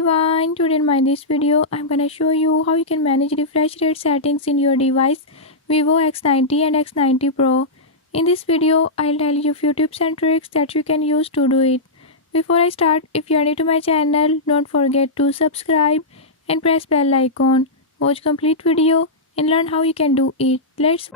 everyone, today in this video I'm gonna show you how you can manage refresh rate settings in your device Vivo X90 and X90 Pro. In this video I'll tell you a few tips and tricks that you can use to do it. Before I start, if you are new to my channel, don't forget to subscribe and press bell icon. Watch complete video and learn how you can do it. Let's